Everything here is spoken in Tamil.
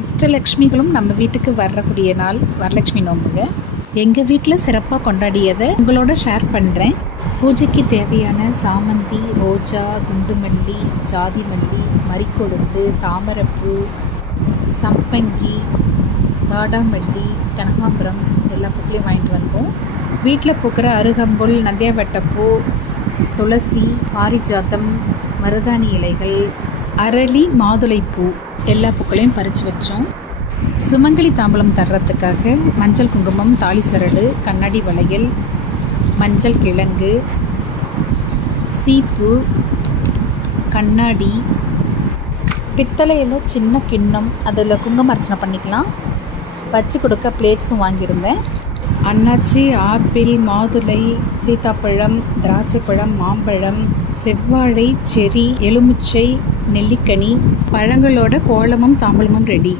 அஷ்டலக்ஷ்மிகளும் நம்ம வீட்டுக்கு வரக்கூடிய நாள் வரலட்சுமி நோம்புங்க. எங்கள் வீட்டில் சிறப்பாக கொண்டாடியதை உங்களோட ஷேர் பண்ணுறேன் பூஜைக்கு தேவையான சாமந்தி ரோஜா குண்டுமல்லி ஜாதி மல்லி மறிக்கொழுந்து தாமரைப்பூ சம்பங்கி வாடாமல்லி கனகாம்பரம் எல்லா பூக்களையும் வாங்கிட்டு வந்தோம். வீட்டில் பூக்கிற அருகம்புல் நந்தியாவட்டப்பூ துளசி பாரிஜாத்தம் மருதாணி இலைகள் அரளி மாதுளைப்பூ எல்லா பூக்களையும் பறித்து வச்சோம். சுமங்கலி தாம்பலம் தர்றதுக்காக மஞ்சள் குங்குமம் தாலி சரடு கண்ணாடி வளையல் மஞ்சள் கிழங்கு சீப்பு கண்ணாடி பித்தளையில் சின்ன கிண்ணம். அதில் குங்கும அர்ச்சனை பண்ணிக்கலாம். வச்சு கொடுக்க பிளேட்ஸும் வாங்கியிருந்தேன். அன்னாச்சி ஆப்பிள் மாதுளை சீத்தாப்பழம் திராட்சைப்பழம் மாம்பழம் செவ்வாழை செரி எலுமிச்சை நெல்லிக்கனி பழங்களோட கோலமும் தாம்பழமும் ரெடி